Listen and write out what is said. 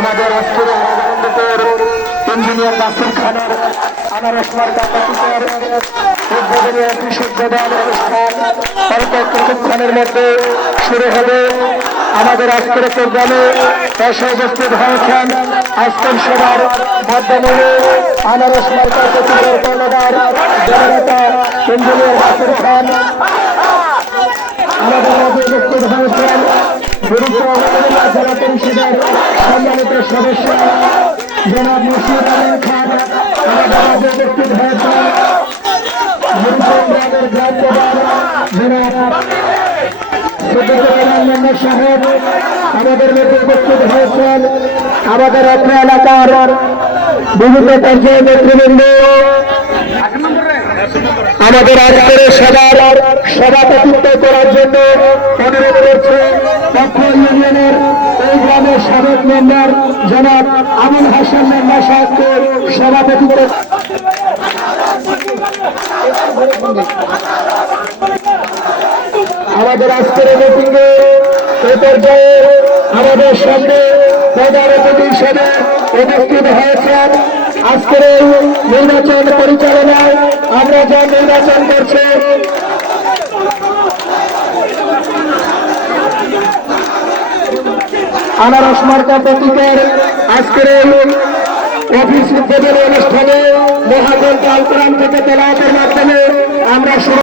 আমাদের আজকের আনন্দপুর ইঞ্জিনিয়ার নাসির খানের আনারস মার্কা প্রতীকের উদ্বোধনী অফিস উদ্বোধন অনুষ্ঠান অল্প কিছুক্ষণের মধ্যে শুরু হবে আমাদের আজকের প্রোগ্রামে। এসে উপস্থিত হয়েছেন আজকের সভার মাধ্যমে আনারস মার্কা প্রতীকের কর্ণধার, জননেতা, ইঞ্জিনিয়ার নাসির খান। আমাদের মাঝে উপস্থিত হয়েছেন গুরুত্ব জেলা পরিষদের সম্মানিত সদস্য। জনাব মুর্শিদ আলম খান, আমাদের উপস্থিত হয়েছেন গুরুত্ব গ্রামের গ্রাম জনাব সাহেব, আমাদের মধ্যে উপস্থিত হয়েছেন আমাদের অত্র এলাকার বিভিন্ন পর্যায়ে নেতৃবৃন্দ। আমাদের আজকের সবার সভাপতিত্ব করার জন্য অনুরোধ করছে, পক্ষ ইউনিয়নের গ্রামের সাবেক মেম্বার জনাব আবুল হাসান মেম্বার সাহেবকে সভাপতিত্ব আমাদের আজকের মিটিংয়ে এই পর্যায়ে আমাদের সামনে প্রধান অতিথি হিসেবে উপস্থিত হয়েছেন। আজকের এই নির্বাচন পরিচালনায় আমরা যা নির্বাচন করছি আনারস মার্কা প্রতীকের আজকের অফিস উদ্বোধনী অনুষ্ঠানে মহাগ্রন্থ আল কোরআন থেকে তেলাওয়াতের মাধ্যমে আমরা